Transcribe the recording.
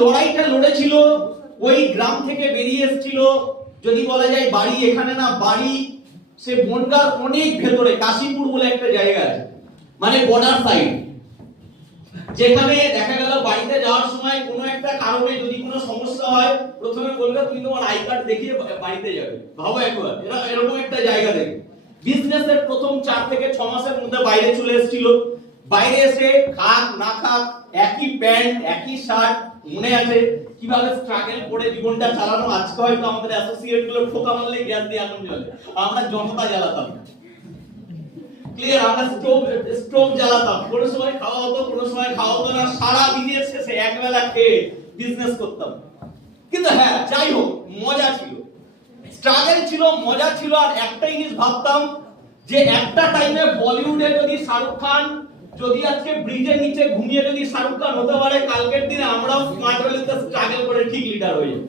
লড়াইটা লড়েছিল, ওই গ্রাম থেকে বেরিয়ে এসেছিল, যদি বলা যায় বাড়ি এখানে না, বাড়ি সে বনগার অনেক ভেতরে কাশীপুর বলে একটা জায়গা আছে, মানে বর্ডার সাইড, যেখানে দেখা গেল বাড়িতে যাওয়ার সময় কোনো একটা কারণে যদি কোনো সমস্যা হয়, প্রথমে বলবে তুমি তোমার আই কার্ড দেখিয়ে বাড়িতে যাবে। ভাবো একবার, এরকম একটা জায়গা দেখে বিজনেসের প্রথম 4 থেকে 6 মাসের মধ্যে বাইরে চলে এসেছিল। বাইরে এসে খাক না খাক একই প্যান্ট একই শার্ট, মনে আছে কিভাবে স্ট্রাগল করে জীবনটা চালানো। আজকে হয়তো আমাদের অ্যাসোসিয়েট গুলো ঠোকা মারলে গ্যাস দিয়ে আগুন জ্বলে, আমরা জনতা জ্বালাতাম, ক্লিয়ার, আমরা স্টোভ জ্বালাতাম, কোনো সময় খাওয়া হতো কোনো সময় খাওয়া হতো না, সারা দিনের শেষে একবেলা খেয়ে বিজনেস করতাম। কিন্তু হ্যাঁ যাই হোক, মজা ছিল, স্ট্রাগল ছিল, মজা ছিল। আর একটা জিনিস ভাবতাম যে একটা টাইমে বলিউডে যদি শাহরুখ খান যদি আজকে ব্রিজের নিচে ঘুমিয়ে যদি শাহরুখ খান হতে পারে, কালকের দিনে আমরাও স্মার্ট ভ্যালিতে স্ট্রাগল করে ঠিক লিডার হয়ে যাবো।